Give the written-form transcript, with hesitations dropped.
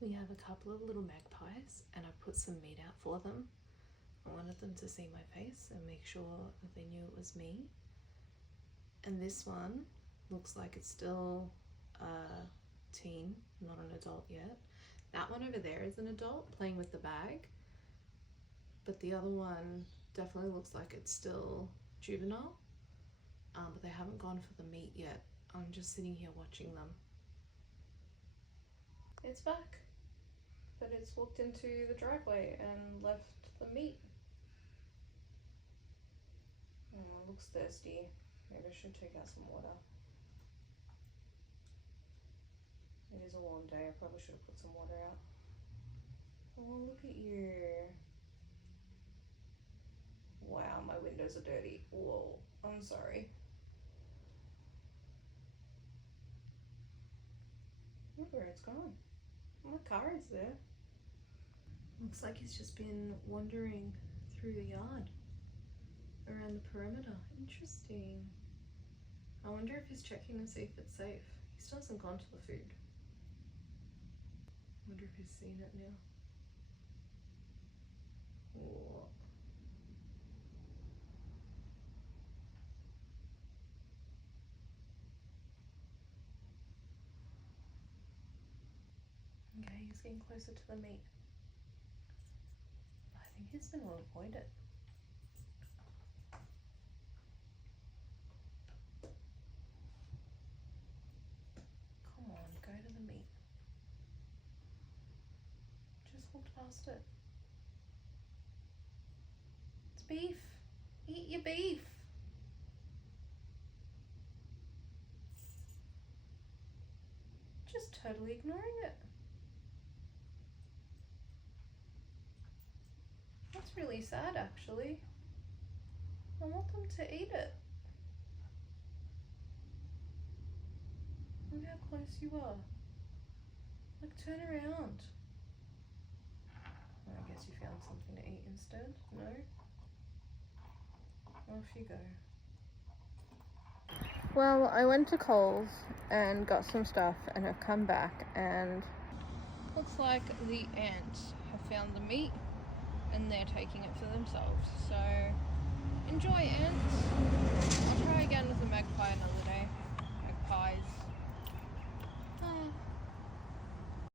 We have a couple of little magpies and I put some meat out for them. I wanted them to see my face and make sure that they knew it was me. And this one looks like it's still a teen, not an adult yet. That one over there is an adult playing with the bag, but the other one definitely looks like it's still juvenile, but they haven't gone for the meat yet. I'm just sitting here watching them. It's back, but it's walked into the driveway and left the meat. Oh, it looks thirsty. Maybe I should take out some water. It is a long day. I probably should have put some water out. Oh, look at you. Wow, my windows are dirty. Whoa, I'm sorry. Look where it's gone. My car is there. Looks like he's just been wandering through the yard around the perimeter. Interesting. I wonder if he's checking to see if it's safe. He still hasn't gone to the food. I wonder if he's seen it now. Whoa. Okay, he's getting closer to the meat. I think he's going to avoid it. Come on, go to the meat. Just walked past it. It's beef. Eat your beef. Just totally ignoring it. That's really sad, actually. I want them to eat it. Look how close you are. Like, turn around. I guess you found something to eat instead. No? Off you go. Well, I went to Coles and got some stuff and have come back and looks like the ants have found the meat and they're taking it for themselves. So enjoy, ants. I'll try again with the magpie another day.